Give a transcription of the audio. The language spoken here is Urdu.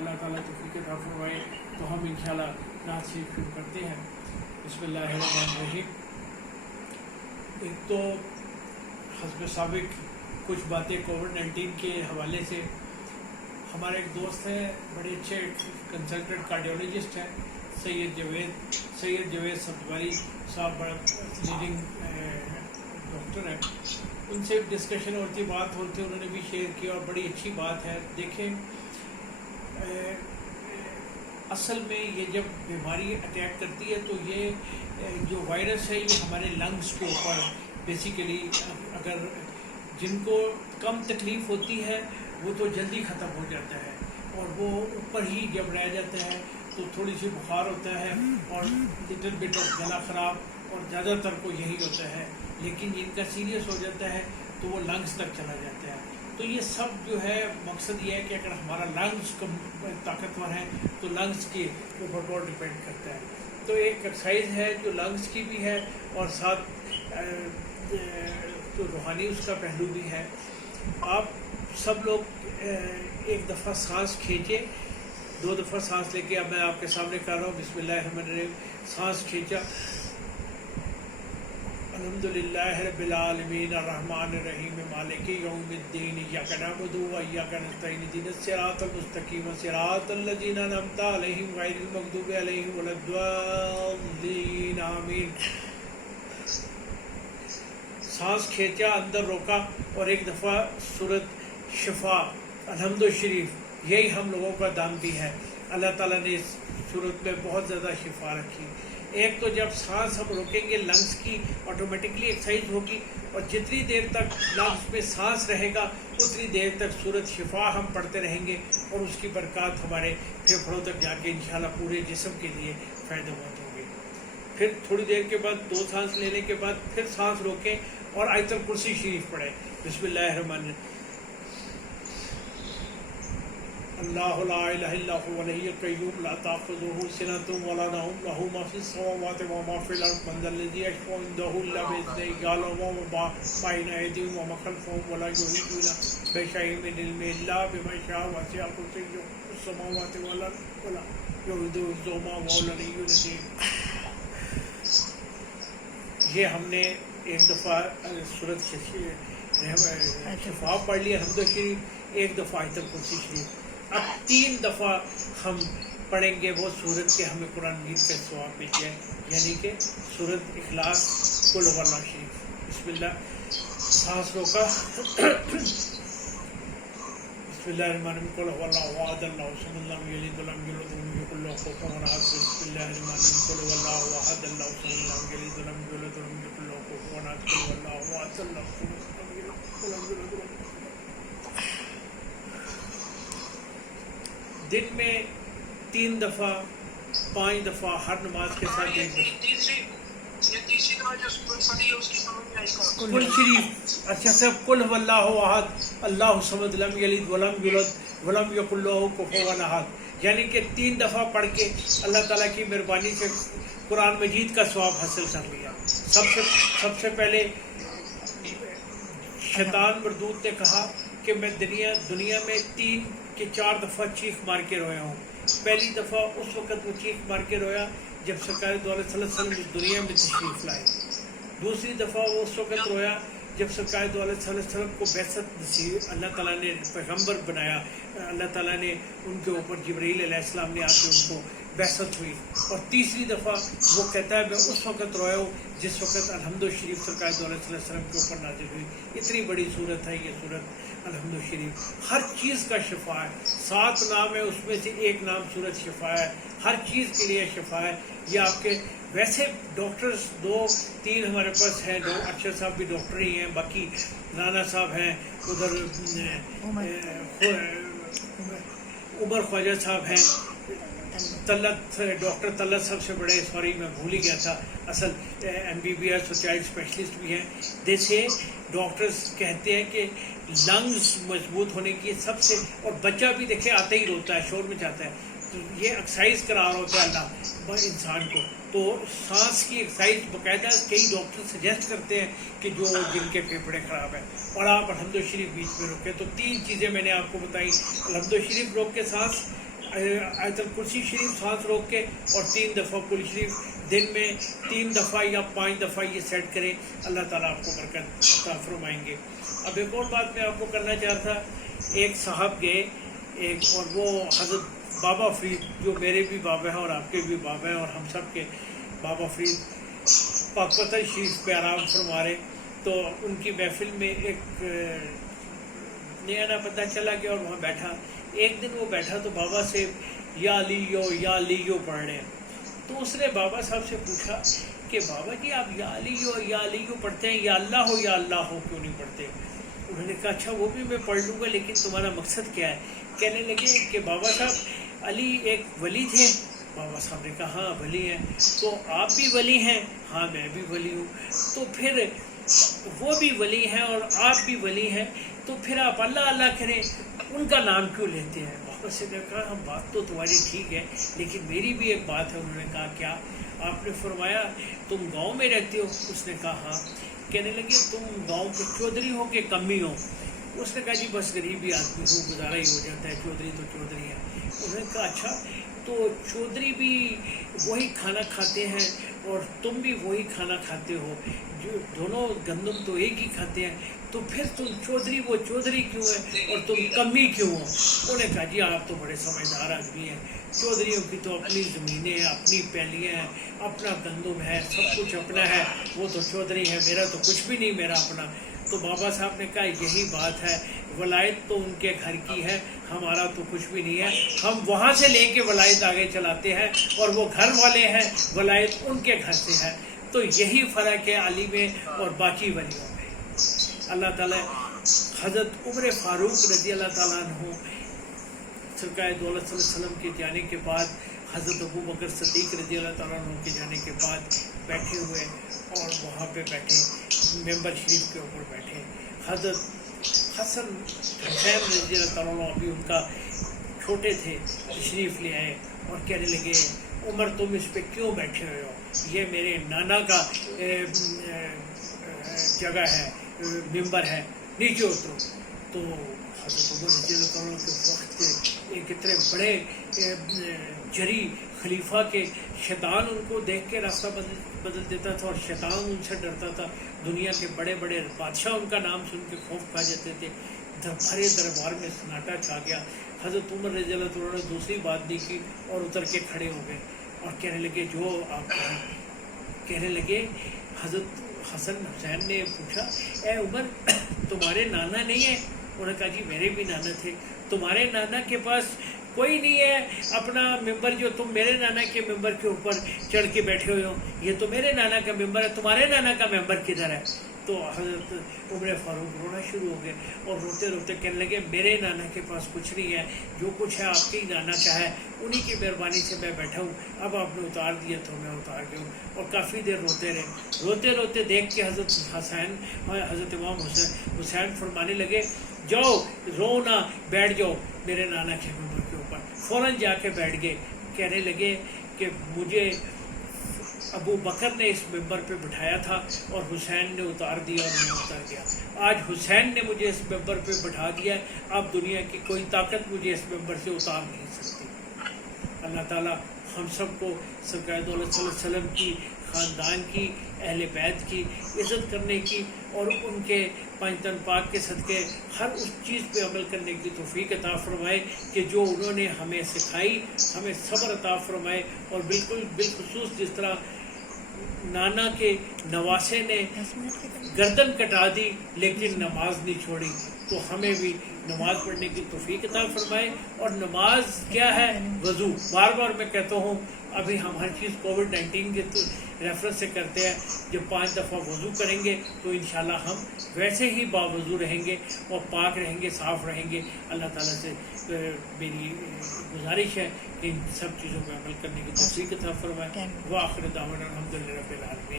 اللہ تعالیٰ توفیق عطا فرمائے تو ہم انشاءاللہ نعت شریف شروع کرتے ہیں۔ بسم اللہ الرحمن الرحیم۔ ایک تو حسب سابق کچھ باتیں کووڈ-19 کے حوالے سے، ہمارے ایک دوست ہیں، بڑے اچھے کنسلٹنٹ کارڈیولوجسٹ ہیں، سید جوید سبزواری صاحب، بڑا لیڈنگ ڈاکٹر ہیں، ان سے ڈسکشن ہوتی، بات ہوتی، انہوں نے بھی شیئر کیا اور بڑی اچھی بات ہے۔ دیکھیں اصل میں یہ جب بیماری اٹیک کرتی ہے تو یہ جو وائرس ہے یہ ہمارے لنگس کے اوپر بیسیکلی، اگر جن کو کم تکلیف ہوتی ہے وہ تو جلدی ختم ہو جاتا ہے، اور وہ اوپر ہی جب رہ جاتا ہے تو تھوڑی سی بخار ہوتا ہے اور لٹل بٹ آف گلا خراب، اور زیادہ تر کو یہی ہوتا ہے، لیکن جن کا سیریس ہو جاتا ہے تو وہ لنگس تک چلا جاتا ہے۔ تو یہ سب جو ہے مقصد یہ ہے کہ اگر ہمارا لنگس طاقتور ہے تو لنگس کے اوپر بہت ڈپینڈ کرتا ہے۔ تو ایک ایکسرسائز ہے جو لنگس کی بھی ہے اور ساتھ جو روحانی اس کا پہلو بھی ہے۔ آپ سب لوگ ایک دفعہ سانس کھینچے، 2 دفعہ سانس لے کے، اب میں آپ کے سامنے کر رہا ہوں، بسم اللہ الرحمن الرحیم، سانس کھینچا، الحمدللہ رب العالمین الرحمن الرحیم مالک یوم الدین ایاک نعبد و ایاک نستعین اہدنا الصراط المستقیم صراط الذین انعمت علیہم غیر المغضوب علیہم ولا الضالین آمین۔ سانس کھینچا، اندر روکا، اور ایک دفعہ سورت شفا الحمد شریف، یہی ہم لوگوں کا دام بھی ہے، اللہ تعالیٰ نے اس صورت میں بہت زیادہ شفا رکھی۔ ایک تو جب سانس ہم روکیں گے لنگس کی آٹومیٹکلی ایکسرسائز ہوگی، اور جتنی دیر تک لنگس میں سانس رہے گا اتنی دیر تک سورت شفا ہم پڑھتے رہیں گے، اور اس کی برکات ہمارے پھیپھڑوں تک جا کے انشاءاللہ پورے جسم کے لیے فائدہ مند ہوں گے۔ پھر تھوڑی دیر کے بعد 2 سانس لینے کے بعد پھر سانس روکیں اور آیت الکرسی شریف پڑھیں، بسم اللہ الرحمن الرحیم، اللہ لا الہ الا هو الحی القیوم لا تأخذہ سنۃ ولا نوم لہ ما فی السماوات وما فی الارض من ذا الذی یشفع عنده الا بإذنہ یعلم ما بین ایدیہم وما خلفہم ولا یحیطون بشیء من علمہ الا بما شاء وسع کرسیہ السماوات والارض ولا یؤودہ حفظہما وہو العلی العظیم۔ یہ ہم نے ایک دفعہ سورت شفا پڑھ لی، الحمد شریف، ایک دفعہ آیت الکرسی شریف۔ اب 3 دفعہ ہم پڑھیں گے وہ سورت کے ہمیں قرآن مجید کا ثواب مل جائے، یعنی کہ سورت اخلاص، قل هو اللہ شریف۔ بسم اللہ، سانس روکا، بسم اللہ الرحمن الرحیم، قل هو اللہ احد اللہ الصمد لم یلد ولم یولد ولم یکن له کفوا احد، بسم اللہ الرحمن الرحیم، قل هو اللہ احد اللہ الصمد لم یلد ولم یولد ولم یکن له کفوا احد، قل هو اللہ احد اللہ الصمد لم یلد ولم یولد ولم۔ دن میں 3 دفعہ، 5 دفعہ، ہر نماز کے ساتھ 1 دفعہ قل شریف۔ اچھا صاحب، قل هو اللہ احد اللہ الصمد لم یلد ولم یولد ولم یکن له کفوا احد، یعنی کہ 3 دفعہ پڑھ کے اللہ تعالیٰ کی مہربانی سے قرآن مجید کا ثواب حاصل کر لیا۔ سب سے پہلے شیطان مردود نے کہا کہ میں دنیا میں 3 کہ 4 دفعہ چیخ مار کے رویا ہوں۔ پہلی دفعہ اس وقت وہ چیخ مار کے رویا جب سرکار دو علیہ وسلم اس دنیا میں تشریف لائے۔ دوسری دفعہ وہ اس وقت رویا جب سرکار دو علیہ وسلم کو بعثت نصیب، اللہ تعالیٰ نے پیغمبر بنایا، اللہ تعالیٰ نے ان کے اوپر جبرائیل علیہ السلام نے آ کے ان کو بعثت ہوئی۔ اور تیسری دفعہ وہ کہتا ہے میں اس وقت رویا ہوں جس وقت الحمد شریف سرکار دو علیہ وسلم کے اوپر نازل ہوئی۔ اتنی بڑی صورت ہے یہ صورت الحمد شریف، ہر چیز کا شفا ہے، 7 نام ہے اس میں سے ایک نام صورت شفا ہے، ہر چیز کے لیے شفا ہے۔ یہ آپ کے ویسے ڈاکٹرز 2-3 ہمارے پاس ہیں، ارشد صاحب بھی ڈاکٹر ہی ہیں، باقی رانا صاحب ہیں، ادھر عمر خواجہ صاحب ہیں، ڈاکٹر طلعت سب سے بڑے، سوری میں بھول ہی گیا تھا، اصل MBBS اور چائلڈ اسپیشلسٹ بھی ہیں۔ جیسے ڈاکٹرز کہتے ہیں کہ لنگز مضبوط ہونے کی سب سے، اور بچہ بھی دیکھے آتے ہی روتا ہے، شور مچاتا ہے، تو یہ ایکسرسائز کرا رہا ہوتا ہے اللہ انسان کو۔ تو سانس کی ایکسرسائز باقاعدہ کئی ڈاکٹر سجیسٹ کرتے ہیں کہ جو جن کے پھیپھڑے خراب ہیں، اور آپ الحمد شریف بیچ میں روکیں۔ تو 3 چیزیں میں نے آپ کو بتائی، الحمد شریف روک کے سانس، آیت الکرسی شریف سانس روک کے اور 3 دفعہ کل شریف دن میں 3 دفعہ یا 5 دفعہ یہ سیٹ کریں، اللہ تعالیٰ آپ کو برکت عطا فرمائیں گے۔ اب ایک اور بات میں آپ کو کرنا چاہ رہا تھا، ایک صاحب گئے ایک، اور وہ حضرت بابا فرید جو میرے بھی بابا ہیں اور آپ کے بھی بابا ہیں اور ہم سب کے بابا فرید پاک پتن شریف پہ آرام فرما رہے، تو ان کی محفل میں ایک نیا بندہ چلا گیا اور وہاں بیٹھا۔ ایک دن وہ بیٹھا تو بابا سے یا علیو پڑھ رہے ہیں، تو اس نے بابا صاحب سے پوچھا کہ بابا جی آپ یا علیو پڑھتے ہیں، یا اللہ ہو کیوں نہیں پڑھتے؟ انہوں نے کہا اچھا وہ بھی میں پڑھ لوں گا، لیکن تمہارا مقصد کیا ہے؟ کہنے لگے کہ بابا صاحب علی ایک ولی تھے۔ بابا صاحب نے کہا ہاں ولی ہیں، تو آپ بھی ولی ہیں؟ ہاں میں بھی ولی ہوں۔ تو پھر وہ بھی ولی ہیں اور آپ بھی ولی ہیں، تو پھر آپ اللہ کریں، ان کا نام کیوں لیتے ہیں؟ بابا سے نے کہا ہم بات تو تمہاری ٹھیک ہے، لیکن میری بھی ایک بات ہے۔ انہوں نے کہا کیا؟ آپ نے فرمایا تم گاؤں میں رہتے ہو؟ اس نے کہا ہاں۔ کہنے لگے تم گاؤں کے چودھری ہو کہ کمی ہو؟ اس نے کہا جی بس غریبی آدمی ہوں، گزارا ہی ہو جاتا ہے، چودھری تو چودھری ہے۔ انہوں نے کہا اچھا تو چودھری بھی وہی کھانا کھاتے ہیں اور تم بھی وہی کھانا کھاتے ہو، جو دونوں گندم تو ایک ہی کھاتے ہیں، تو پھر تم چودھری وہ چودھری کیوں ہے اور تم کمی کیوں ہو؟ انہوں نے کہا جی آپ تو بڑے سمجھدار آدمی ہیں، چودھریوں کی تو اپنی زمینیں ہیں، اپنی پیلیاں ہیں، اپنا گندم ہے، سب کچھ اپنا ہے، وہ تو چودھری ہے، میرا تو کچھ بھی نہیں میرا اپنا۔ تو بابا صاحب نے کہا یہی بات ہے، ولایت تو ان کے گھر کی ہے، ہمارا تو کچھ بھی نہیں ہے، ہم وہاں سے لے کے ولایت آگے چلاتے ہیں اور وہ گھر والے ہیں، ولایت ان کے گھر سے ہے۔ تو یہی فرق ہے علی میں اور باقی ولیوں میں۔ اللہ تعالیٰ حضرت عمر فاروق رضی اللہ تعالیٰ عنہ سرکار دولت صلی اللہ علیہ وسلم کے جانے کے بعد، حضرت ابو بکر صدیق رضی اللہ تعالیٰ عنہ کے جانے کے بعد بیٹھے ہوئے اور وہاں پہ بیٹھے ممبر شریف کے اوپر بیٹھے، حضرت حسن حسین رضی اللہ تعالیٰ عنہ ابھی ان کا چھوٹے تھے، تشریف لے آئے اور کہنے لگے عمر تم اس پہ کیوں بیٹھے ہوئے ہو؟ یہ میرے نانا کا جگہ ہے، ممبر ہے، نیچے اترو۔ تو حضرت عمر رضی اللہ تعالیٰ کے وقت کے ایک اتنے بڑے جری خلیفہ کے، شیطان ان کو دیکھ کے راستہ بدل دیتا تھا اور شیطان ان سے ڈرتا تھا، دنیا کے بڑے بڑے بادشاہ ان کا نام سن کے خوف کھا جاتے تھے، بھرے دربار میں سناٹا چھا گیا۔ حضرت عمر رضی اللہ تعالیٰ نے دوسری بات نہیں کی اور اتر کے کھڑے ہو گئے اور کہنے لگے جو آپ کہیں۔ کہنے لگے حضرت حسن حسین نے پوچھا اے عمر تمہارے نانا نہیں ہیں؟ انہوں نے کہا جی میرے بھی نانا تھے۔ تمہارے نانا کے پاس کوئی نہیں ہے اپنا ممبر جو تم میرے نانا کے ممبر کے اوپر چڑھ کے بیٹھے ہوئے ہو؟ یہ تو میرے نانا کا ممبر ہے، تمہارے نانا کا ممبر کدھر ہے؟ تو حضرت عمر فاروق رونا شروع ہو گئے اور روتے روتے کہنے لگے میرے نانا کے پاس کچھ نہیں ہے، جو کچھ ہے آپ کے ہی نانا کا ہے، انہی کی مہربانی سے میں بیٹھا ہوں، اب آپ نے اتار دیا تو میں اتار گیا ہوں۔ اور کافی دیر روتے رہے، روتے روتے دیکھ کے حضرت امام حسین فرمانے لگے جاؤ رو نہ، بیٹھ جاؤ میرے نانا کے ممبر کے اوپر۔ فوراً جا کے بیٹھ گئے، کہنے لگے کہ مجھے ابو بکر نے اس ممبر پہ بٹھایا تھا اور حسین نے اتار دیا اور میں اتر گیا، آج حسین نے مجھے اس ممبر پہ بٹھا دیا ہے، اب دنیا کی کوئی طاقت مجھے اس ممبر سے اتار نہیں سکتی۔ اللہ تعالیٰ ہم سب کو سرکار دولت صلی اللہ علیہ وسلم کی، خاندان کی، اہل بیت کی عزت کرنے کی اور ان کے پانچ تن پاک کے صدقے ہر اس چیز پہ عمل کرنے کی توفیق عطا فرمائے کہ جو انہوں نے ہمیں سکھائی، ہمیں صبر عطا فرمائے، اور بالخصوص جس طرح نانا کے نواسے نے گردن کٹا دی لیکن نماز نہیں چھوڑی، تو ہمیں بھی نماز پڑھنے کی توفیق عطا فرمائے۔ اور نماز کیا ہے؟ وضو۔ بار بار میں کہتا ہوں ابھی ہم ہر چیز کووڈ-19 کے ریفرنس سے کرتے ہیں، جب 5 دفعہ وضو کریں گے تو انشاءاللہ ہم ویسے ہی باوضو رہیں گے اور پاک رہیں گے، صاف رہیں گے۔ اللہ تعالیٰ سے میری گزارش ہے کہ ان سب چیزوں پہ عمل کرنے کی توفیق عطا فرمائے۔ وآخر دعوانا الحمدللہ رب العالمین۔